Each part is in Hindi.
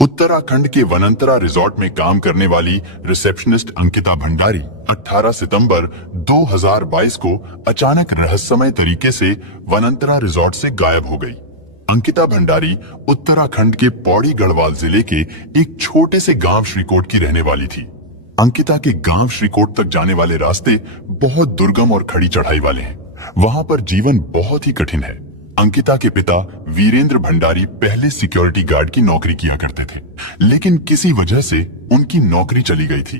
उत्तराखंड के वनंतरा रिजॉर्ट में काम करने वाली रिसेप्शनिस्ट अंकिता भंडारी 18 सितंबर 2022 को अचानक रहस्यमय तरीके से वनंतरा रिजॉर्ट से गायब हो गई। अंकिता भंडारी उत्तराखंड के पौड़ी गढ़वाल जिले के एक छोटे से गांव श्रीकोट की रहने वाली थी। अंकिता के गांव श्रीकोट तक जाने वाले रास्ते बहुत दुर्गम और खड़ी चढ़ाई वाले हैं। वहां पर जीवन बहुत ही कठिन है। अंकिता के पिता वीरेंद्र भंडारी पहले सिक्योरिटी गार्ड की नौकरी किया करते थे, लेकिन किसी वजह से उनकी नौकरी चली गई थी।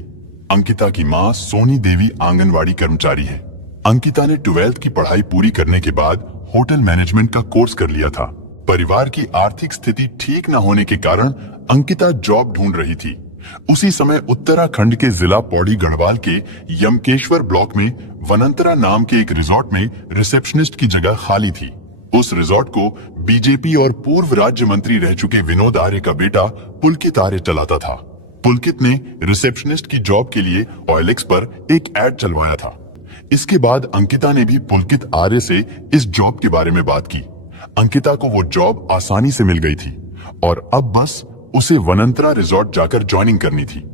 अंकिता की मां सोनी देवी आंगनवाड़ी कर्मचारी है। अंकिता ने 12th की पढ़ाई पूरी करने के बाद होटल मैनेजमेंट का कोर्स कर लिया था। परिवार की आर्थिक स्थिति ठीक न होने के कारण अंकिता जॉब ढूंढ रही थी। उसी समय उत्तराखंड के जिला पौड़ी गढ़वाल के यमकेश्वर ब्लॉक में वनंतरा नाम के एक रिजॉर्ट में रिसेप्शनिस्ट की जगह खाली थी। उस रिजॉर्ट को बीजेपी और पूर्व राज्य मंत्री रह चुके विनोद आर्य का बेटा पुलकित आर्य चलाता था। पुलकित ने रिसेप्शनिस्ट की जॉब के लिए OLX पर एक एड चलवाया था। इसके बाद अंकिता ने भी पुलकित आर्य से इस जॉब के बारे में बात की। अंकिता को वो जॉब आसानी से मिल गई थी और अब बस उसे वनंतरा रिजॉर्ट जाकर ज्वाइनिंग करनी थी।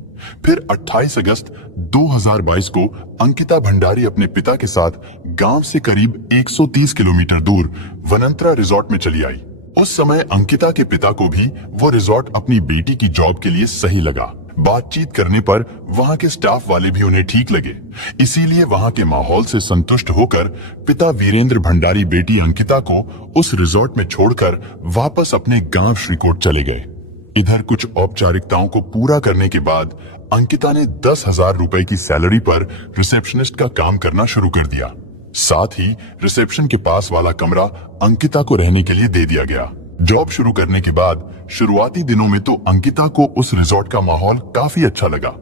फिर 28 अगस्त 2022 को अंकिता भंडारी अपने पिता के साथ गांव से करीब 130 किलोमीटर दूर वनंतरा रिजॉर्ट में चली आई। उस समय अंकिता के पिता को भी वो रिजॉर्ट अपनी बेटी की जॉब के लिए सही लगा। बातचीत करने पर वहां के स्टाफ वाले भी उन्हें ठीक लगे, इसीलिए वहां के माहौल से संतुष्ट होकर पिता वीरेंद्र भंडारी बेटी अंकिता को उस रिजॉर्ट में छोड़कर वापस अपने गांव श्रीकोट चले गए। इधर कुछ औपचारिकताओं को पूरा करने के बाद अंकिता ने 10,000 रुपए की सैलरी पर रिसेप्शनिस्ट का काम करना शुरू कर दिया। साथ ही रिसेप्शन के पास वाला कमरा अंकिता को रहने के लिए दे दिया गया। जॉब शुरू करने के बाद शुरुआती दिनों में तो अंकिता को उस रिजॉर्ट का माहौल काफी अच्छा लगा,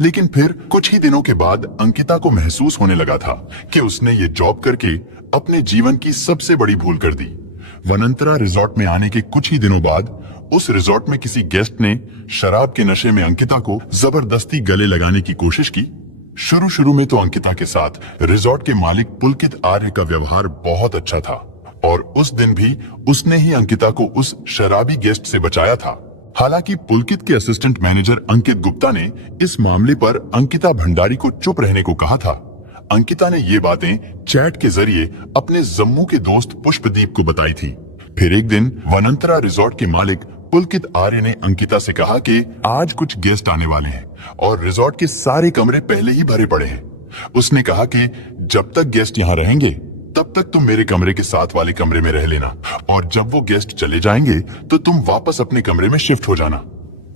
लेकिन फिर कुछ ही दिनों के बाद अंकिता को महसूस होने लगा था कि उसने ये जॉब करके अपने जीवन की सबसे बड़ी भूल कर दी। वनंतरा रिजॉर्ट में आने के कुछ ही दिनों बाद उस रिजॉर्ट में किसी गेस्ट ने शराब के नशे में अंकिता को जबरदस्ती गले लगाने की कोशिश की। शुरू में तो अंकिता के साथ रिजॉर्ट के मालिक पुलकित आर्य का व्यवहार बहुत अच्छा था और उस दिन भी उसने ही अंकिता को उस शराबी गेस्ट से बचाया था। हालांकि पुलकित के असिस्टेंट मैनेजर अंकित गुप्ता ने इस मामले पर अंकिता भंडारी को चुप रहने को कहा था। अंकिता ने ये बातें चैट के जरिए अपने जम्मू के दोस्त पुष्पदीप को बताई थी। फिर एक दिन वनंतरा रिजॉर्ट के मालिक पुलकित आर्य ने अंकिता से कहा कि आज कुछ गेस्ट आने वाले हैं और रिजॉर्ट के सारे कमरे पहले ही भरे पड़े हैं। उसने कहा कि जब तक गेस्ट यहाँ रहेंगे तब तक तुम मेरे कमरे के साथ वाले कमरे में रह लेना और जब वो गेस्ट चले जाएंगे तो तुम वापस अपने कमरे में शिफ्ट हो जाना।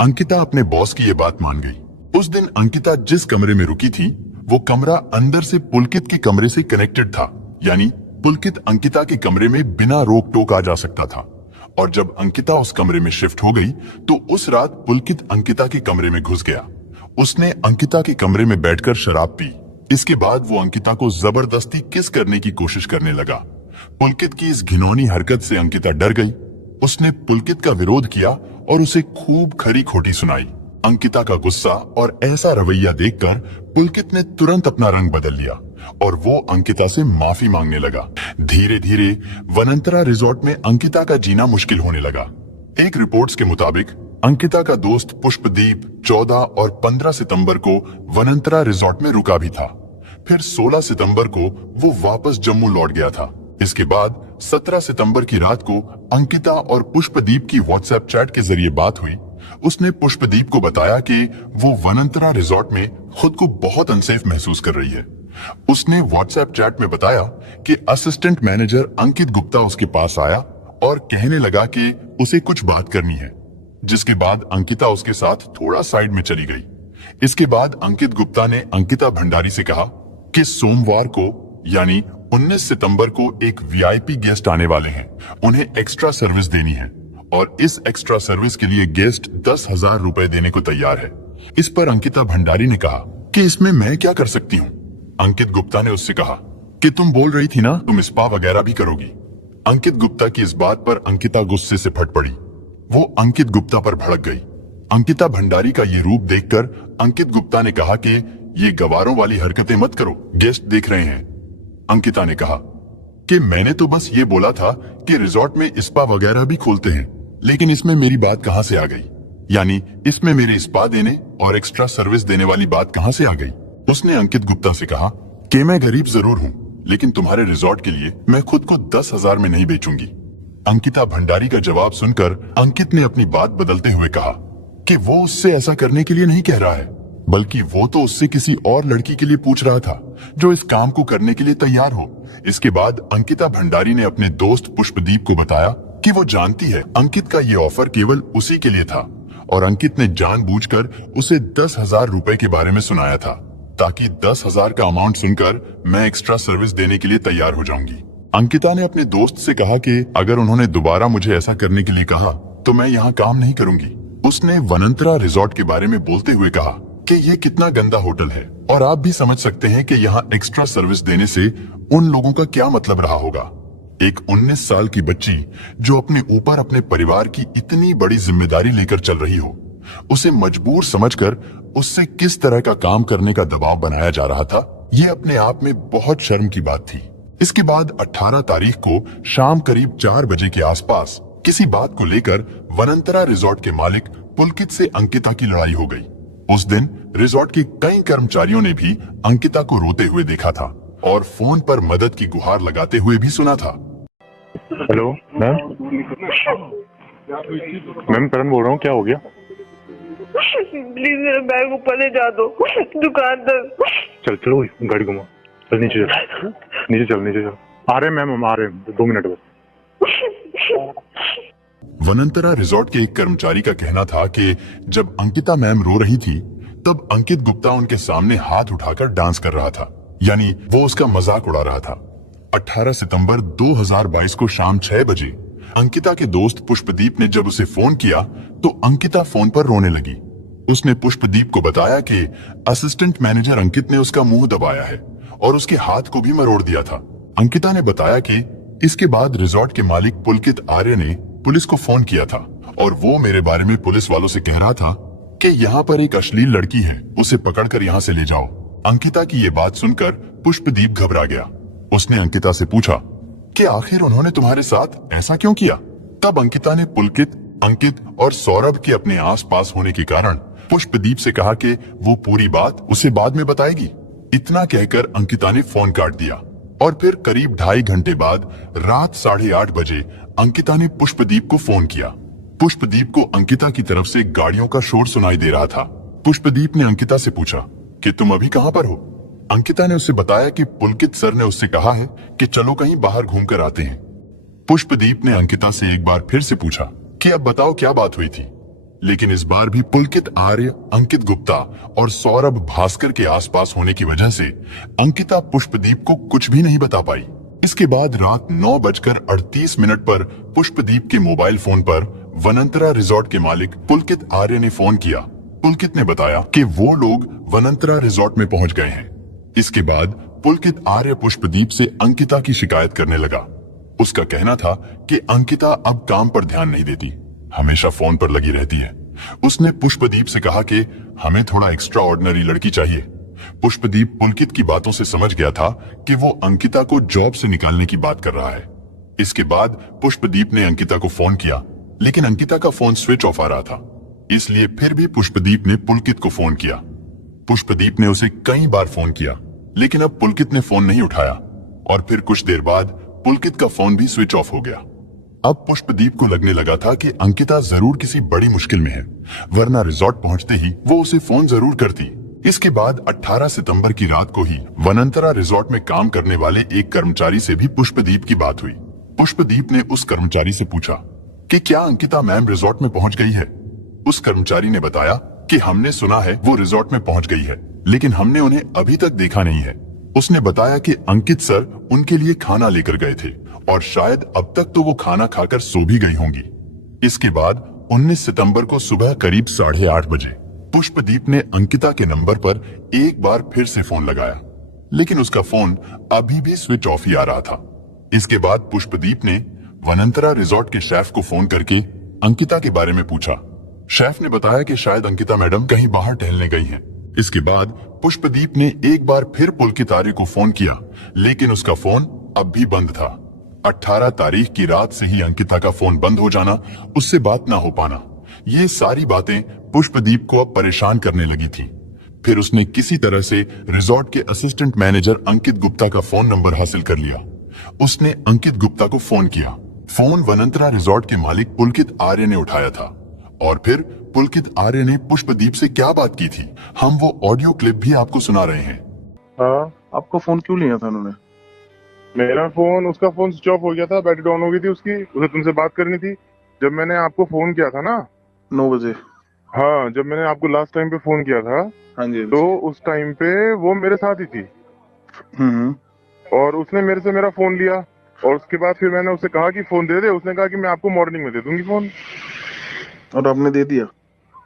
अंकिता अपने बॉस की ये बात मान गई। उस दिन अंकिता जिस कमरे में रुकी थी वो कमरा अंदर से पुलकित के कमरे से कनेक्टेड था, यानी पुलकित अंकिता के कमरे में बिना रोक टोक आ जा सकता था। और जब अंकिता उस कमरे में शिफ्ट हो गई तो उस रात पुलकित अंकिता के कमरे में घुस गया। उसने अंकिता के कमरे में बैठकर शराब पी। इसके बाद वो अंकिता को जबरदस्ती किस करने की कोशिश करने लगा। पुलकित की इस घिनौनी हरकत से अंकिता डर गई। उसने पुलकित का विरोध किया और उसे खूब खरी खोटी सुनाई। अंकिता का गुस्सा और ऐसा रवैया देखकर पुलकित ने तुरंत अपना रंग बदल लिया और वो अंकिता से माफी मांगने लगा। धीरे धीरे वनंतरा रिजॉर्ट में अंकिता का जीना मुश्किल होने लगा। एक रिपोर्ट्स के मुताबिक अंकिता का दोस्त पुष्पदीप 14 और 15 सितंबर को वनंतरा रिजॉर्ट में रुका भी था। फिर 16 सितंबर को वो वापस जम्मू लौट गया था। इसके बाद 17 सितंबर की रात को अंकिता और पुष्पदीप की व्हाट्सएप चैट के जरिए बात हुई। उसने पुष्पदीप को बताया कि वो वनंतरा रिजॉर्ट में खुद को बहुत अनसेफ महसूस कर रही है। उसने व्हाट्सएप चैट में बताया कि असिस्टेंट मैनेजर अंकित गुप्ता उसके पास आया और कहने लगा कि उसे कुछ बात करनी है, जिसके बाद अंकिता उसके साथ थोड़ा साइड में चली गई। इसके बाद अंकित गुप्ता ने अंकिता भंडारी से कहा कि सोमवार को यानी 19 सितंबर को एक VIP गेस्ट आने वाले हैं, उन्हें एक्स्ट्रा सर्विस देनी है और इस एक्स्ट्रा सर्विस के लिए गेस्ट 10,000 रुपए देने को तैयार है। इस पर अंकिता भंडारी ने कहा कि इसमें मैं क्या कर सकती हूँ। अंकित गुप्ता ने उससे कहा कि तुम बोल रही थी ना तुम स्पा वगैरह भी करोगी। अंकित गुप्ता की इस बात पर अंकिता गुस्से से फट पड़ी। वो अंकित गुप्ता पर भड़क गई। अंकिता भंडारी का ये रूप देखकर अंकित गुप्ता ने कहा कि ये गवारों वाली हरकतें मत करो, गेस्ट देख रहे हैं। अंकिता ने कहा कि मैंने तो बस ये बोला था कि रिजॉर्ट में स्पा वगैरह भी खोलते हैं, लेकिन इसमें मेरी बात कहां से आ गई। यानी इसमें मेरे स्पा देने और एक्स्ट्रा सर्विस देने वाली बात कहां से आ गई? उसने अंकित गुप्ता से कहा कि मैं गरीब जरूर हूं, लेकिन तुम्हारे रिजॉर्ट के लिए मैं खुद को 10,000 में नहीं बेचूंगी। अंकिता भंडारी का जवाब सुनकर अंकित ने अपनी बात बदलते हुए कहा कि वो उससे ऐसा करने के लिए नहीं कह रहा है, बल्कि वो तो उससे किसी और लड़की के लिए पूछ रहा था जो इस काम को करने के लिए तैयार हो। इसके बाद अंकिता भंडारी ने अपने दोस्त पुष्पदीप को बताया कि वो जानती है अंकित का ये ऑफर केवल उसी के लिए था और अंकित ने जानबूझकर उसे 10,000 रुपए के बारे में सुनाया था ताकि 10,000 का अमाउंट सुनकर मैं एक्स्ट्रा सर्विस देने के लिए तैयार हो जाऊंगी। अंकिता ने अपने दोस्त से कहा कि अगर उन्होंने दोबारा मुझे ऐसा करने के लिए कहा तो मैं यहाँ काम नहीं करूंगी। उसने वनंतरा रिजॉर्ट के बारे में बोलते हुए कहा कि ये कितना गंदा होटल है और आप भी समझ सकते हैं कि यहाँ एक्स्ट्रा सर्विस देने से उन लोगों का क्या मतलब रहा होगा। एक 19 साल की बच्ची जो अपने ऊपर अपने परिवार की इतनी बड़ी जिम्मेदारी लेकर चल रही हो, उसे मजबूर समझकर उससे किस तरह का काम करने का दबाव बनाया जा रहा था, ये अपने आप में बहुत शर्म की बात थी। इसके बाद 18 तारीख को शाम करीब 4 बजे के आसपास किसी बात को लेकर वनंतरा रिजॉर्ट के मालिक पुलकित से अंकिता की लड़ाई हो गई। उस दिन रिजॉर्ट के कई कर्मचारियों ने भी अंकिता को रोते हुए देखा था और फोन पर मदद की गुहार लगाते हुए भी सुना था। हेलो मैम, मैम करण बोल रहा हूँ, क्या हो गया? प्लीज मेरा बैग ऊपर ले जा दो दुकान तक। चल चलो गाड़ी घुमा, चल नीचे चल, नीचे चल, नीचे चल। आ रहे हैं मैम, हम आ रहे हैं, 2 मिनट बस। वनंतरा रिजॉर्ट के एक कर्मचारी का कहना था कि जब अंकिता मैम रो रही थी तब अंकित गुप्ता उनके सामने हाथ उठाकर डांस कर रहा था, यानी वो उसका मजाक उड़ा रहा था। 18 सितंबर 2022 को शाम 6 बजे अंकिता के दोस्त पुष्पदीप ने जब उसे फोन किया तो अंकिता फोन पर रोने लगी। उसने पुष्पदीप को बताया कि असिस्टेंट मैनेजर अंकित ने उसका मुंह दबाया है और उसके हाथ को भी मरोड़ दिया था। अंकिता ने बताया कि इसके बाद रिजॉर्ट के मालिक पुलकित आर्य ने पुलिस को फोन किया था और वो मेरे बारे में पुलिस वालों से कह रहा था कि यहाँ पर एक अश्लील लड़की है, उसे पकड़कर यहाँ से ले जाओ। अंकिता की ये बात सुनकर पुष्पदीप घबरा गया। उसने अंकिता से पूछा कि आखिर उन्होंने तुम्हारे साथ ऐसा क्यों किया? तब अंकिता ने पुलकित, अंकित और सौरभ के अपने आसपास होने के कारण पुष्पदीप से कहा कि वो पूरी बात उसे बाद में बताएगी। इतना कहकर अंकिता ने फोन काट दिया और फिर करीब 2.5 घंटे बाद रात 8:30 बजे अंकिता ने पुष्पदीप को फोन किया। पुष्पदीप को अंकिता की तरफ से गाड़ियों का शोर सुनाई दे रहा था। पुष्पदीप ने अंकिता से पूछा कि तुम अभी कहां पर हो? अंकिता ने उससे बताया कि पुलकित सर ने उससे कहा है कि चलो कहीं बाहर घूमकर आते हैं। पुष्पदीप ने अंकिता से एक बार फिर से पूछा कि अब बताओ क्या बात हुई थी, लेकिन इस बार भी पुलकित आर्य, अंकित गुप्ता और सौरभ भास्कर के आसपास होने की वजह से अंकिता पुष्पदीप को कुछ भी नहीं बता पाई। इसके बाद रात 9:38 पर पुष्पदीप के मोबाइल फोन पर वनंतरा रिजॉर्ट के मालिक पुलकित आर्य ने फोन किया। पुलकित ने बताया कि वो लोग वनंतरा रिजॉर्ट में पहुंच गए हैं। इसके बाद पुलकित आर्य पुष्पदीप से अंकिता की शिकायत करने लगा। उसका कहना था कि अंकिता अब काम पर ध्यान नहीं देती, हमेशा फोन पर लगी रहती है। उसने पुष्पदीप से कहा कि हमें थोड़ा एक्स्ट्रा ऑर्डिनरी लड़की चाहिए। पुष्पदीप पुलकित की बातों से समझ गया था कि वो अंकिता को जॉब से निकालने की बात कर रहा है। इसके बाद पुष्पदीप ने अंकिता को फोन किया, लेकिन अंकिता का फोन स्विच ऑफ आ रहा था। इसलिए फिर भी पुष्पदीप ने पुलकित को फोन किया। पुष्पदीप ने उसे कई बार फोन किया, लेकिन अब पुलकित ने फोन नहीं उठाया और फिर कुछ देर बाद पुलकित का फोन भी स्विच ऑफ हो गया। अब पुष्पदीप को लगने लगा था कि अंकिता जरूर किसी बड़ी मुश्किल में है, वरना रिजॉर्ट पहुंचते ही वो उसे फोन जरूर करती। इसके बाद 18 सितंबर की रात को ही वनंतरा रिजॉर्ट में काम करने वाले एक कर्मचारी से भी पुष्पदीप की बात हुई। पुष्पदीप ने उस कर्मचारी से पूछा कि क्या अंकिता मैम रिजॉर्ट में पहुंच गई है? उस कर्मचारी ने बताया कि हमने सुना है वो रिजॉर्ट में पहुंच गई है, लेकिन हमने उन्हें अभी तक देखा नहीं है। उसने बताया कि अंकित सर उनके लिए खाना लेकर गए थे और शायद अब तक तो वो खाना खाकर सो भी गई होंगी। इसके बाद 19 सितंबर को सुबह करीब 8:30 बजे पुष्पदीप ने अंकिता के नंबर पर एक बार फिर से फोन लगाया, लेकिन उसका फोन अभी भी स्विच ऑफ ही आ रहा था। इसके बाद पुष्पदीप ने वनंतरा रिजॉर्ट के शेफ को फोन करके अंकिता के बारे में पूछा। शेफ ने बताया कि शायद अंकिता मैडम कहीं बाहर टहलने गई हैं। इसके बाद पुष्पदीप ने एक बार फिर पुलकित आर्य को फोन किया, लेकिन उसका फोन अब भी बंद था। 18 तारीख की रात से ही अंकिता का फोन बंद हो जाना, उससे बात ना हो पाना, ये सारी बातें पुष्पदीप को अब परेशान करने लगी थी। फिर उसने किसी तरह से रिजॉर्ट के असिस्टेंट मैनेजर अंकित गुप्ता का फोन नंबर हासिल कर लिया। उसने अंकित गुप्ता को फोन किया। फोन वनंतरा रिजॉर्ट के मालिक पुलकित आर्य ने उठाया था और फिर पुलकित आर्य ने पुष्पदीप से क्या बात की थी, हम वो ऑडियो क्लिप भी आपको सुना रहे हैं। हाँ, आपका फोन क्यों लिया था उन्होंने? मेरा फोन, उसका फोन स्विच ऑफ हो गया था, बैटरी डाउन हो गई थी उसकी, उसे तुमसे बात करनी थी। जब मैंने आपको फोन किया था ना, 9 बजे। हाँ, जब मैंने आपको लास्ट टाइम पे फोन किया था, हाँ जी। तो उस टाइम पे वो मेरे साथ ही थी हम्म। और उसने मेरे से मेरा फोन लिया और उसके बाद फिर मैंने उससे कहा कि फोन दे दे। उसने कहा कि मैं आपको मॉर्निंग में दे दूंगी फोन। और आपने दे दिया?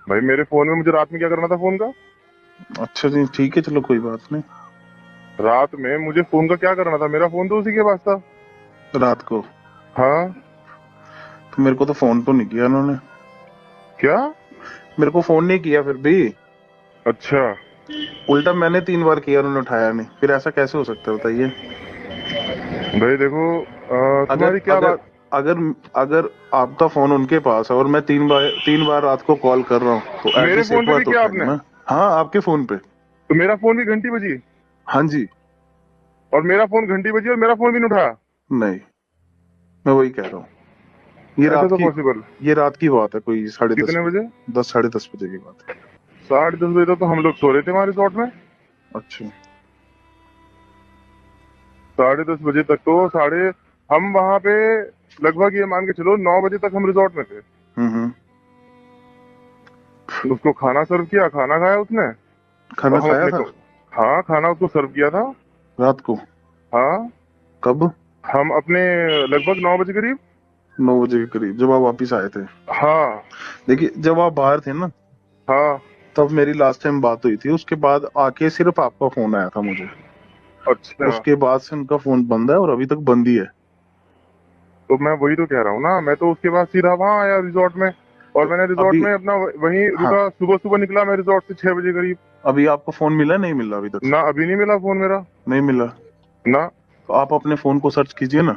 भाई मेरे फोन में मुझे रात में क्या करना था फोन का? अच्छा जी, ठीक है, चलो कोई बात नहीं। रात में मुझे फोन का क्या करना था? मेरा फोन तो उसी के पास था। रात को? हाँ। तो मेरे को तो फोन तो नहीं किया उन्होंने। क्या? मेरे को फोन नहीं किया फिर भी। अच्छा, उल्टा मैंने 3 बार किया, उन्होंने उठाया नहीं। फिर ऐसा कैसे हो सकता है बताइए? भाई देखो, तुम्हारी क्या अगर बात? अगर अगर आपका फोन उनके पास है और मैं 3 बार रात को कॉल कर रहा हूँ तो मेरे एटलीस्ट फोन एक पे बार भी तो किया उठाएंगे आपने? ना। हाँ, आपके फोन पे। तो मेरा फोन भी घंटी बजी हाँ जी। और मेरा फोन घंटी बजी और मेरा फोन भी नहीं उठाया? नहीं, मैं वही कह रहा हूँ। ये ऐसा रात तो की पॉसिबल? ये रात की बात है, कोई 10:30 कितने बजे? 10 साढ़े 10 बजे की बात है। 10:30 बजे तक तो हम लोग सो रहे थे वहां रिसोर्ट में। अच्छा। 10:30 बजे तक तो हम वहां पे लगभग ये मान के चलो 9 बजे तक हम रिसोर्ट में थे। हम्म। उसको खाना सर्व किया, खाना खाया उसने। खाना और हम खाया अपने था? हाँ, खाना उसको सर्व किया था। रात को? हाँ, कब? हम अपने लगभग 9 बजे करीब। 9 बजे के करीब जब आप वापिस आए थे? हाँ देखिए, जब आप बाहर थे ना, हाँ। तब मेरी लास्ट टाइम बात हुई थी। उसके बाद आके सिर्फ आपका फोन आया था मुझे। अच्छा, उसके बाद से उनका फोन बंद है और अभी तक बंद ही है। तो मैं वही तो कह रहा हूँ ना, मैं तो उसके बाद सीधा वहां आया रिसोर्ट में और तो मैंने रिसोर्ट अभी में अपना वहीं हाँ, रुका। सुबह सुबह निकला मैं रिसोर्ट से 6 बजे करीब। अभी आपको फोन मिला? नहीं मिला अभी तक? ना, अभी नहीं मिला फोन मेरा। नहीं मिला? ना, तो आप अपने फोन को सर्च कीजिए ना।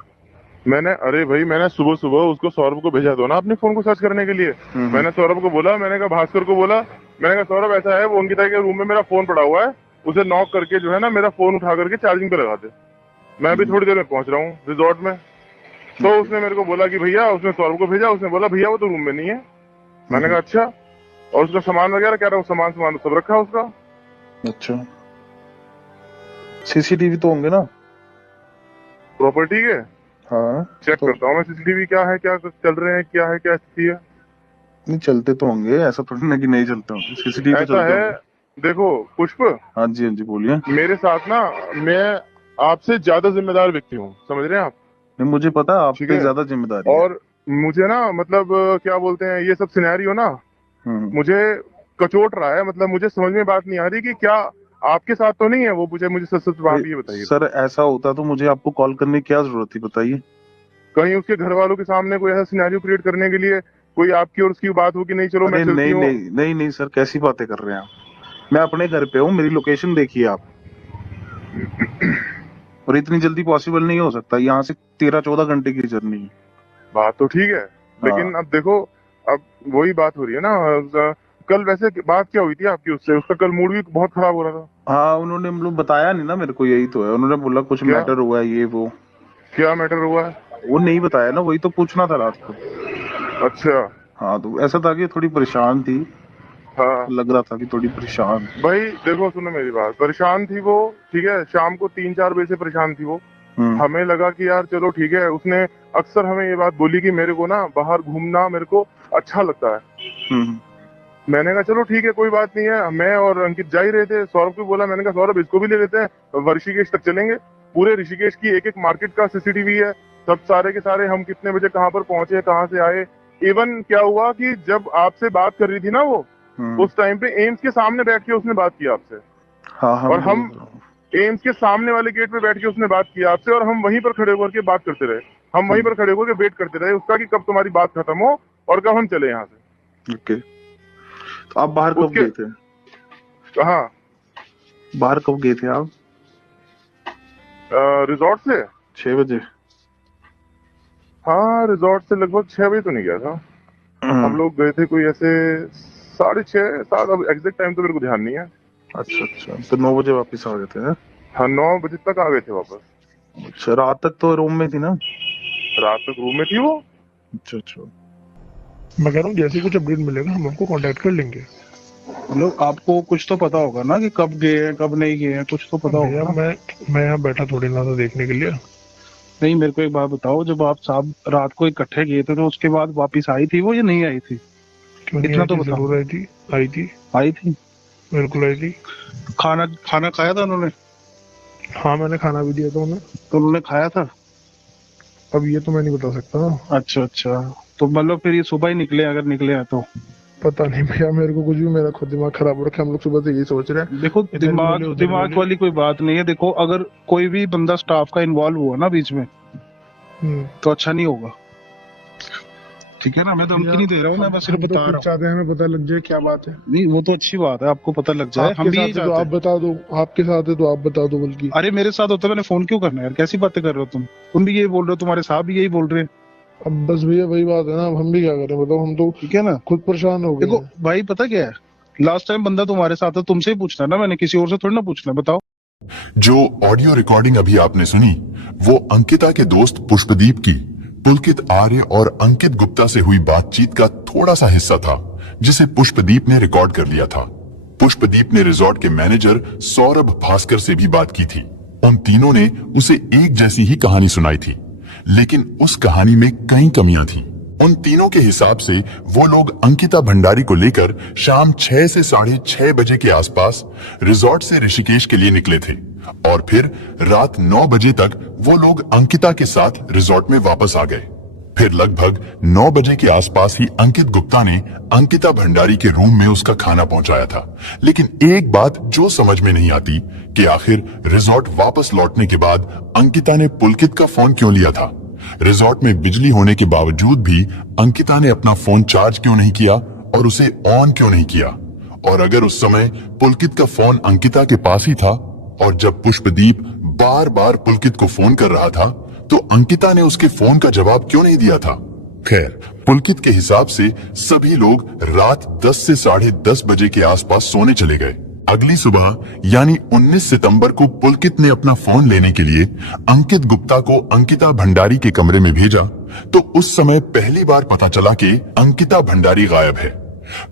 अरे भाई, मैंने सुबह सुबह उसको सौरभ को भेजा दो ना अपने फोन को सर्च करने के लिए। हम्म। मैंने सौरभ को बोला, मैंने कहा भास्कर को बोला, मैंने कहा सौरभ ऐसा है, वो अंकिता के रूम में मेरा फोन पड़ा हुआ है, उसे नॉक करके जो है ना मेरा फोन उठा करके चार्जिंग पे लगा दे। मैं अभी थोड़ी देर में पहुंच रहा हूँ रिजॉर्ट में। तो उसने मेरे को बोला कि भैया, उसने सौरभ को भेजा, उसने बोला भैया वो तो रूम में नहीं है। मैंने कहा अच्छा। और उसका सामान वगैरह कह रहा हूँ, सामान सामान सब रखा है उसका। अच्छा, सीसीटीवी तो होंगे ना? प्रॉपर्टी के हाँ, चेक तो करता हूँ मैं सीसीटीवी क्या है, क्या चल रहे हैं, क्या है, क्या स्थिति है। नहीं चलते तो होंगे, ऐसा थोड़ी ना कि नहीं चलते होंगे, सीसीटीवी तो ऐसा चलते है, होंगे। देखो पुष्प, हाँ जी, हाँ जी, बोलिए। मेरे साथ ना, मैं आपसे ज्यादा जिम्मेदार व्यक्ति हूँ, समझ रहे हैं आप? नहीं, मुझे पता है आप ठीक पे है। ज्यादा जिम्मेदारी है। और मुझे ना मतलब क्या बोलते हैं, ये सब सिनेरियो ना हम्म। मुझे कचोट रहा है। मतलब मुझे समझ में बात नहीं आ रही कि क्या आपके साथ तो नहीं है वो। मुझे सच सच बात ये बताइए। सर, ऐसा होता तो मुझे आपको कॉल करने की क्या जरूरत थी, बताइए? कहीं उसके घर वालों के सामने कोई ऐसा सिनेरियो क्रिएट करने के लिए कोई आपकी और उसकी बात हो कि नहीं चलो मैं अरे चलती नहीं हूँ। नहीं नहीं नहीं सर, कैसी बातें कर रहे हैं आप? मैं अपने घर पे हूँ, मेरी लोकेशन देखिए आप। और इतनी जल्दी पॉसिबल नहीं हो सकता, यहाँ से 13-14 घंटे की जर्नी है। बात तो ठीक है, लेकिन हाँ अब देखो, अब वही बात हो रही है ना। कल वैसे बात क्या हुई थी आपकी उससे? उसका कल मूड भी बहुत खराब हो रहा था। हाँ, उन्होंने मतलब बताया नहीं ना मेरे को, यही तो है। उन्होंने बोला कुछ क्या? मैटर हुआ है, ये वो। क्या मैटर हुआ है? वो नहीं बताया ना, वही तो पूछना था रात को। अच्छा। हाँ, तो ऐसा था कि थोड़ी परेशान थी। हाँ लग रहा था कि थोड़ी परेशान। भाई देखो, सुनो मेरी बात, परेशान थी वो, ठीक है, शाम को 3-4 बजे से परेशान थी वो। हमें लगा कि यार चलो ठीक है। उसने अक्सर हमें ये बात बोली कि मेरे को ना बाहर घूमना मेरे को अच्छा लगता है। हम्म। मैंने कहा चलो ठीक है, कोई बात नहीं है। मैं और अंकित जा ही रहे थे। सौरभ को बोला, मैंने कहा सौरभ इसको भी ले लेते हैं, ऋषिकेश तक चलेंगे। पूरे ऋषिकेश की एक एक मार्केट का सीसीटीवी है, सब सारे के सारे, हम कितने बजे कहाँ पर पहुंचे, कहाँ से आए। इवन क्या हुआ कि जब आपसे बात कर रही थी ना वो, उस टाइम पे एम्स के सामने बैठ के उसने बात की आपसे। हाँ हाँ, और हम एम्स के सामने वाले गेट पे बैठ के उसने बात की आपसे, और हम वहीं पर खड़े होकर के बात करते रहे। हम वहीं पर खड़े होकर के वेट करते रहे उसका कि कब तुम्हारी बात खत्म हो और कब हम चले यहाँ से। ओके, तो आप बाहर कब गए थे? कहाँ? बाहर कब गए थे आप? रिजॉर्ट से 6 बजे? हाँ, रिजॉर्ट से लगभग 6 बजे तो नहीं गया था। हम लोग गए थे कोई ऐसे 6:30-7, अब एग्जैक्ट टाइम तो मेरे को ध्यान नहीं है। अच्छा अच्छा, तो 9 बजे वापस आ गए थे हैं? हाँ 9 बजे तक आ गए थे वापस। अच्छा, रात तक तो रूम में थी ना? रात तक रूम में थी वो। अच्छा अच्छा। मैं कह रहा हूँ जैसे कुछ अपडेट मिलेगा हम आपको कांटेक्ट कर लेंगे। मतलब आपको कुछ तो पता होगा ना कि कब गए हैं कब नहीं गए हैं, कुछ तो पता भैया होगा ना? मैं यहाँ बैठा थोड़ी ना था देखने के लिए। नहीं, मेरे को एक बात बताओ, जब आप साहब रात को इकट्ठे गए थे तो उसके बाद वापस आई थी वो या नहीं आई थी? क्यों नहीं इतना आई तो थी? बताओ। जरूर आई थी, आई थी, आई थी। बिल्कुल आई थी। खाना खाना खाया था उन्होंने? हाँ मैंने खाना भी दिया था उन्हें। तो उन्होंने खाया था? अब ये तो मैं नहीं बता सकता ना। अच्छा अच्छा, तो मतलब फिर ये सुबह ही निकले, अगर निकले हैं तो? पता नहीं भैया, मेरे को कुछ भी, मेरा खुद दिमाग खराब हो रखा है। हम लोग सुबह से यही सोच रहे हैं। देखो, इधर दिमाग बोले, उधर दिमाग बोले। वाली कोई बात नहीं है। देखो, अगर कोई भी बंदा स्टाफ का इन्वॉल्व हुआ ना बीच में तो अच्छा नहीं होगा, ठीक है ना? मैं धमकी नहीं दे रहा हूँ ना, मैं सिर्फ हम तो बता खुद रहा हूँ। चाहते हैं हमें पता लग जाए क्या बात है। नहीं, वो तो अच्छी बात है, आपको पता लग जाए, हम आपके भी यही साथ है तो चाहते आप हैं। बता दो, आपके साथ है तो आप बता दो। बल्कि अरे मेरे साथ होता मैंने फोन क्यों करना है यार? कैसी बातें कर रहे हो तुम भी यही बोल रहे हो, तुम्हारे साहब भी यही बोल रहे हैं, अब बस भैया वही बात है ना, अब हम भी क्या करें बताओ, हम तो ठीक है ना? खुद परेशान हो गए देखो हैं। भाई, पता क्या है, लास्ट टाइम बंदा तुम्हारे साथ था, तुमसे ही पूछना है ना मैंने, किसी और से थोड़ी ना पूछना है। बताओ। जो ऑडियो रिकॉर्डिंग अभी आपने सुनी वो अंकिता के दोस्त पुष्पदीप की पुलकित आर्य और अंकित गुप्ता से हुई बातचीत का थोड़ा सा हिस्सा था, जिसे पुष्पदीप ने रिकॉर्ड कर लिया था। पुष्पदीप ने रिजॉर्ट के मैनेजर सौरभ भास्कर से भी बात की थी। उन तीनों ने उसे एक जैसी ही कहानी सुनाई थी, लेकिन उस कहानी में कई कमियां थी। उन तीनों के हिसाब से वो लोग अंकिता भंडारी को लेकर शाम 6 से 6:30 बजे के आसपास रिजॉर्ट से ऋषिकेश के लिए निकले थे और फिर रात 9 बजे तक वो लोग अंकिता के साथ रिजॉर्ट में वापस आ गए। फिर लगभग 9 बजे के आसपास ही अंकित गुप्ता ने अंकिता भंडारी के रूम में उसका खाना पहुंचाया था। लेकिन एक बात जो समझ में नहीं आती कि आखिर रिजॉर्ट वापस लौटने के बाद अंकिता ने पुलकित का फोन क्यों लिया था। रिजॉर्ट में बिजली होने के बावजूद भी अंकिता ने अपना फोन चार्ज क्यों नहीं किया और उसे ऑन क्यों नहीं किया। और अगर उस समय पुलकित का फोन अंकिता के पास ही था और जब पुष्पदीप बार बार पुलकित को फोन कर रहा था तो अंकिता ने उसके फोन का जवाब क्यों नहीं दिया था। खैर, पुलकित के हिसाब से सभी लोग रात 10 से 10:30 बजे के आसपास सोने चले गए। अगली सुबह यानी 19 सितंबर को पुलकित ने अपना फोन लेने के लिए अंकित गुप्ता को अंकिता भंडारी के कमरे में भेजा तो उस समय पहली बार पता चला कि अंकिता भंडारी गायब है।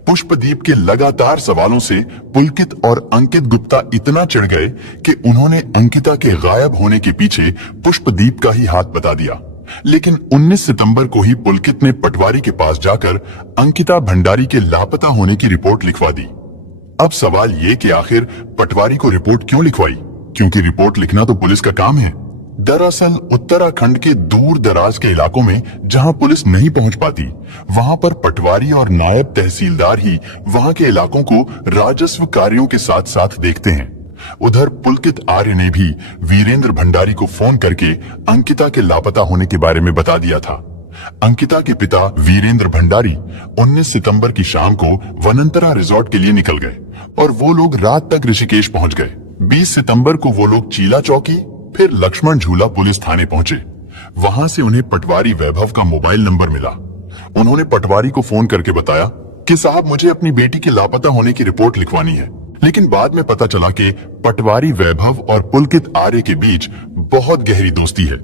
पुष्पदीप के लगातार सवालों से पुलकित और अंकित गुप्ता इतना चिढ़ गए कि उन्होंने अंकिता के गायब होने के पीछे पुष्पदीप का ही हाथ बता दिया। लेकिन 19 सितंबर को ही पुलकित ने पटवारी के पास जाकर अंकिता भंडारी के लापता होने की रिपोर्ट लिखवा दी। अब सवाल ये कि आखिर पटवारी को रिपोर्ट क्यों लिखवाई, क्योंकि रिपोर्ट लिखना तो पुलिस का काम है। दरअसल उत्तराखंड के दूर दराज के इलाकों में जहां पुलिस नहीं पहुंच पाती, वहां पर पटवारी और नायब तहसीलदार ही वहां के इलाकों को राजस्व कार्यों के साथ साथ देखते हैं। उधर पुलकित आर्य ने भी वीरेंद्र भंडारी को फोन करके अंकिता के लापता होने के बारे में बता दिया था। अंकिता के पिता वीरेंद्र भंडारी 19 सितंबर की शाम को वनंतरा रिजॉर्ट के लिए निकल गए और वो लोग रात तक ऋषिकेश पहुंच गए। 20 सितंबर को वो लोग चीला चौकी फिर लक्ष्मण झूला पुलिस थाने पहुंचे। वहां से उन्हें पटवारी वैभव का मोबाइल नंबर मिला। उन्होंने पटवारी को फोन करके बताया कि साहब, मुझे अपनी बेटी के लापता होने की रिपोर्ट लिखवानी है। लेकिन बाद में पता चला कि पटवारी वैभव और पुलकित आर्य के बीच बहुत गहरी दोस्ती है,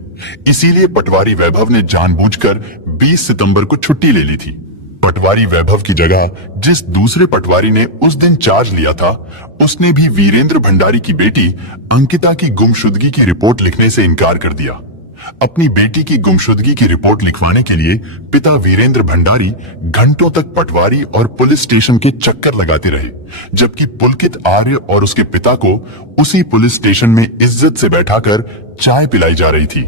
इसीलिए पटवारी वैभव ने जानबूझकर 20 सितंबर को छुट्टी ले ली थी। पटवारी वैभव की जगह जिस दूसरे पटवारी ने उस दिन चार्ज लिया था, उसने भी वीरेंद्र भंडारी की बेटी अंकिता की गुमशुदगी की रिपोर्ट लिखने से इनकार कर दिया। अपनी बेटी की गुमशुदगी की रिपोर्ट लिखवाने के लिए पिता वीरेंद्र भंडारी घंटों तक पटवारी और पुलिस स्टेशन के चक्कर लगाते रहे, जबकि पुलकित आर्य और उसके पिता को उसी पुलिस स्टेशन में इज्जत से बैठाकर चाय पिलाई जा रही थी।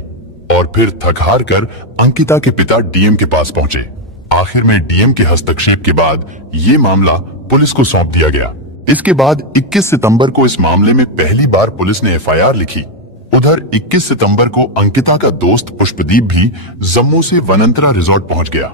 और फिर थक हार कर अंकिता के पिता डीएम के पास पहुंचे। आखिर में डीएम के हस्तक्षेप के बाद ये मामला पुलिस को सौंप दिया गया। इसके बाद 21 सितंबर को इस मामले में पहली बार पुलिस ने एफआईआर लिखी। उधर 21 सितंबर को अंकिता का दोस्त पुष्पदीप भी जम्मू से वनंतरा रिजॉर्ट पहुंच गया।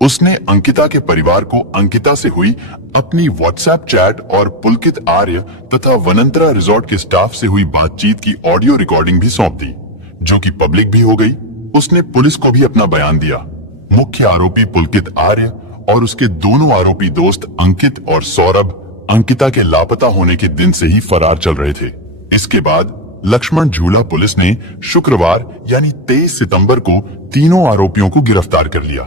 उसने अंकिता के परिवार को अंकिता से हुई अपनी व्हाट्सएप चैट और पुलकित आर्य तथा वनंतरा रिजॉर्ट के स्टाफ से हुई बातचीत की ऑडियो रिकॉर्डिंग भी सौंप दी, जो कि पब्लिक भी हो गई। उसने पुलिस को भी अपना बयान दिया। मुख्य आरोपी पुलकित आर्य और उसके दोनों आरोपी दोस्त अंकित और सौरभ अंकिता के लापता होने के दिन से ही फरार चल रहे थे। इसके बाद लक्ष्मण झूला पुलिस ने शुक्रवार यानी 23 सितंबर को तीनों आरोपियों को गिरफ्तार कर लिया।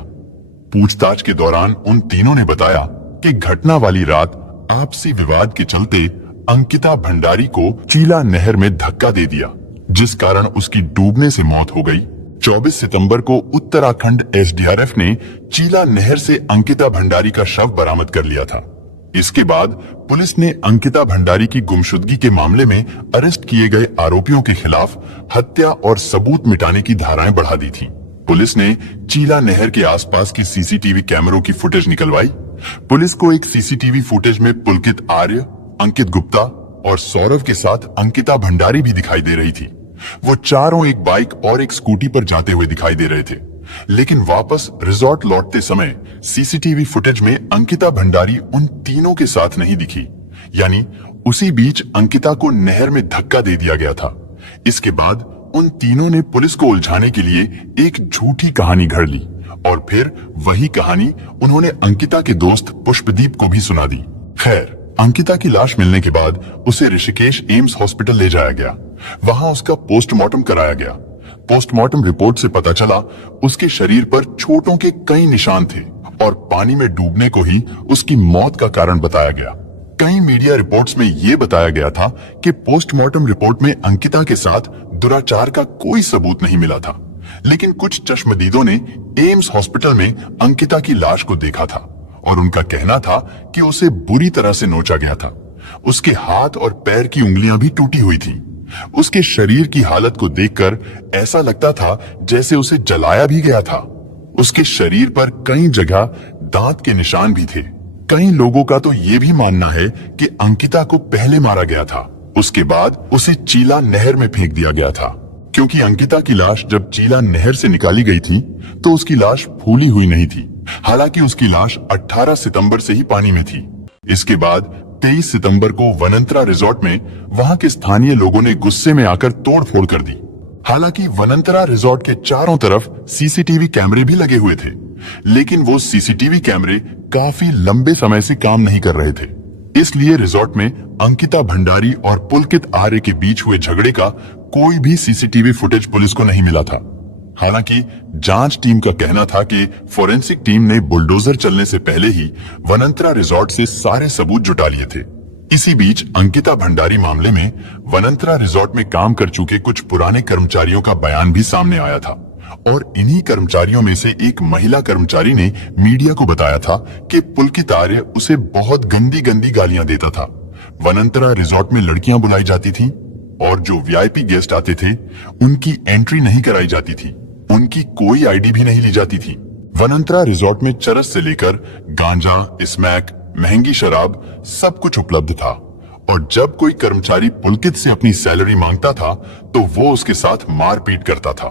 पूछताछ के दौरान उन तीनों ने बताया कि घटना वाली रात आपसी विवाद के चलते अंकिता भंडारी को चीला नहर में धक्का दे दिया, जिस कारण उसकी डूबने से मौत हो गई। 24 सितंबर को उत्तराखंड एसडीआरएफ ने चीला नहर से अंकिता भंडारी का शव बरामद कर लिया था। इसके बाद पुलिस ने अंकिता भंडारी की गुमशुदगी के मामले में अरेस्ट किए गए आरोपियों के खिलाफ हत्या और सबूत मिटाने की धाराएं बढ़ा दी थी। पुलिस ने चीला नहर के आसपास की सीसीटीवी कैमरों की फुटेज निकलवाई। पुलिस को एक सीसीटीवी फुटेज में पुलकित आर्य, अंकित गुप्ता और सौरभ के साथ अंकिता भंडारी भी दिखाई दे रही थी। वो चारों एक बाइक और एक स्कूटी पर जाते हुए दिखाई दे रहे थे, लेकिन वापस रिजॉर्ट लौटते समय सीसीटीवी फुटेज में अंकिता भंडारी उन तीनों के साथ नहीं दिखी। यानी उसी बीच अंकिता को नहर में धक्का दे दिया गया था। इसके बाद उन तीनों ने पुलिस को उलझाने के लिए एक झूठी कहानी घड़ ली और फिर वही कहानी उन्होंने अंकिता के दोस्त पुष्पदीप को भी सुना दी। खैर, अंकिता की लाश मिलने के बाद उसे ऋषिकेश एम्स हॉस्पिटल ले जाया गया। वहां उसका पोस्टमार्टम कराया गया। पोस्टमार्टम रिपोर्ट से पता चला उसके शरीर पर चोटों के कई निशान थे और पानी में डूबने को ही उसकी मौत का कारण बताया गया। कई मीडिया रिपोर्ट्स में यह बताया गया था कि पोस्टमार्टम रिपोर्ट में अंकिता के साथ दुराचार का कोई सबूत नहीं मिला था, लेकिन कुछ चश्मदीदों ने एम्स हॉस्पिटल में अंकिता की लाश को देखा था और उनका कहना था कि उसे बुरी तरह से नोचा गया था। उसके हाथ और पैर की उंगलियां भी टूटी हुई थीं। उसके शरीर की हालत को देखकर ऐसा लगता था जैसे उसे जलाया भी गया था। उसके शरीर पर कई जगह दांत के निशान भी थे। कई लोगों का तो ये भी मानना है कि अंकिता को पहले मारा गया था, उसके बाद उसे चीला नहर में फेंक दिया गया था। क्योंकि अंकिता की लाश जब चीला नहर से निकाली गई थी तो उसकी लाश फूली हुई नहीं थी। हालांकि उसकी लाश 18 सितंबर से ही पानी में थी। इसके बाद 23 सितंबर को वनंतरा रिजॉर्ट में वहां के स्थानीय लोगों ने गुस्से में आकर तोड़फोड़ कर दी। हालांकि वनंतरा रिजॉर्ट के चारों तरफ सीसीटीवी कैमरे भी लगे हुए थे, लेकिन वो सीसीटीवी कैमरे काफी लंबे समय से काम नहीं कर रहे थे। इसलिए रिजॉर्ट में अंकिता भंडारी और पुलकित आर्य के बीच हुए झगड़े का कोई भी सीसीटीवी फुटेज पुलिस को नहीं मिला था। हालांकि जांच टीम का कहना था कि फोरेंसिक टीम ने बुलडोजर चलने से पहले ही वनंतरा रिजॉर्ट से सारे सबूत जुटा लिए थे। इसी बीच अंकिता भंडारी मामले में वनंतरा रिजॉर्ट में काम कर चुके कुछ पुराने कर्मचारियों का बयान भी सामने आया था और इन्हीं कर्मचारियों में से एक महिला कर्मचारी ने मीडिया को बताया था कि पुलकित आर्य उसे बहुत गंदी गंदी गालियां देता था। वनंतरा रिजॉर्ट में लड़कियां बुलाई जाती थीं और जो वीआईपी गेस्ट आते थे उनकी एंट्री नहीं कराई जाती थी, उनकी कोई आईडी भी नहीं ली जाती थी। वनंतरा रिजॉर्ट में चरस से लेकर गांजा, स्मैक, महंगी शराब सब कुछ उपलब्ध था और जब कोई कर्मचारी पुलकित से अपनी सैलरी मांगता था तो वो उसके साथ मारपीट करता था,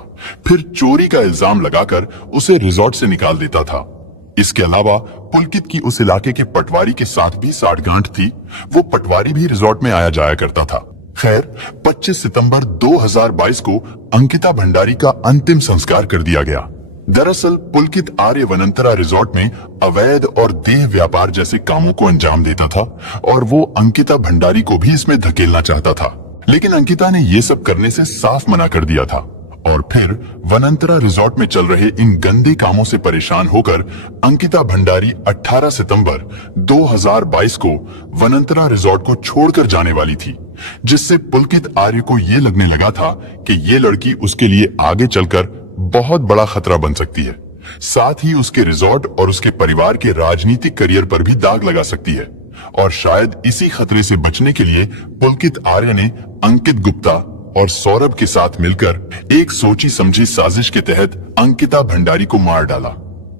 फिर चोरी का इल्जाम लगाकर उसे रिजॉर्ट से निकाल देता था। इसके अलावा पुलकित की उस इलाके के पटवारी के साथ भी साठगांठ थी। वो पटवारी भी रिजॉर्ट में आया जाया करता था। खैर, 25 सितंबर 2022 को अंकिता भंडारी का अंतिम संस्कार कर दिया गया। दरअसल पुलकित आर्य वनंतरा रिजॉर्ट में अवैध और देह व्यापार जैसे कामों को अंजाम देता था और वो अंकिता भंडारी को भी इसमें धकेलना चाहता था, लेकिन अंकिता ने ये सब करने से साफ मना कर दिया था। और फिर वनंतरा रिजॉर्ट में चल रहे इन गंदे कामों से परेशान होकर अंकिता भंडारी 18 सितंबर 2022 को वनंतरा रिजॉर्ट को छोड़कर जाने वाली थी, जिससे पुलकित आर्य को ये लगने लगा था कि ये लड़की उसके लिए आगे चलकर बहुत बड़ा खतरा बन सकती है, साथ ही उसके रिजॉर्ट और उसके परिवार के राजनीतिक करियर पर भी दाग लगा सकती है। और शायद इसी खतरे से बचने के लिए पुलकित आर्य ने अंकित गुप्ता और सौरभ के साथ मिलकर एक सोची समझी साजिश के तहत अंकिता भंडारी को मार डाला।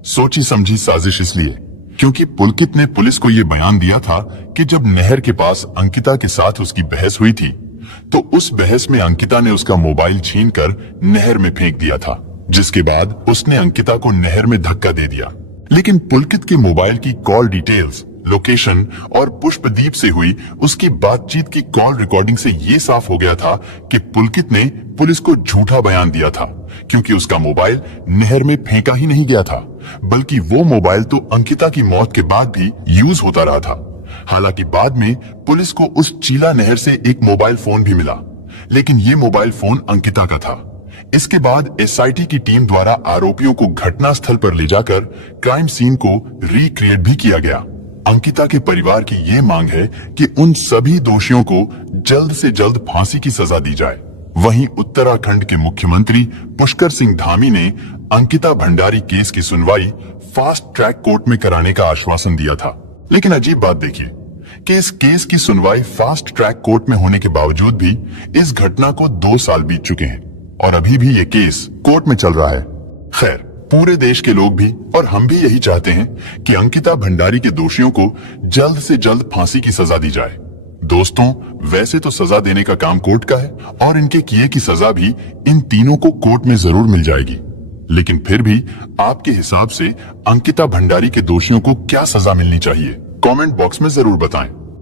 सोची समझी साजिश इसलिए क्योंकि पुलकित ने पुलिस को यह बयान दिया था कि जब नहर के पास अंकिता के साथ उसकी बहस हुई थी तो उस बहस में अंकिता ने उसका मोबाइल छीनकर नहर में फेंक दिया था, जिसके बाद उसने अंकिता को नहर में धक्का दे दिया। लेकिन पुलकित के मोबाइल की कॉल डिटेल्स, लोकेशन और पुष्पदीप से हुई उसकी बातचीत की कॉल रिकॉर्डिंग से ये साफ हो गया था कि पुलकित ने पुलिस को झूठा बयान दिया था, क्योंकि उसका मोबाइल नहर में फेंका ही नहीं गया था, बल्कि वो मोबाइल तो अंकिता की मौत के बाद भी यूज होता रहा था। हालांकि बाद में पुलिस को उस चीला नहर से एक मोबाइल फोन भी मिला, लेकिन ये मोबाइल फोन अंकिता का था। इसके बाद एसआईटी की टीम द्वारा आरोपियों को घटनास्थल पर ले जाकर क्राइम सीन को रिक्रिएट भी किया गया। अंकिता के परिवार की ये मांग है कि उन सभी दोषियों को जल्द से जल्द फांसी की सजा दी जाए। वहीं उत्तराखंड के मुख्यमंत्री पुष्कर सिंह धामी ने अंकिता भंडारी केस की सुनवाई फास्ट ट्रैक कोर्ट में कराने का आश्वासन दिया था। लेकिन अजीब बात देखिए कि इस केस की सुनवाई फास्ट ट्रैक कोर्ट में होने के बावजूद भी इस घटना को 2 साल बीत चुके हैं और अभी भी ये केस कोर्ट में चल रहा है। खैर, पूरे देश के लोग भी और हम भी यही चाहते हैं कि अंकिता भंडारी के दोषियों को जल्द से जल्द फांसी की सजा दी जाए। दोस्तों, वैसे तो सजा देने का काम कोर्ट का है और इनके किए की सजा भी इन तीनों को कोर्ट में जरूर मिल जाएगी, लेकिन फिर भी आपके हिसाब से अंकिता भंडारी के दोषियों को क्या सजा मिलनी चाहिए? कमेंट बॉक्स में जरूर बताएं।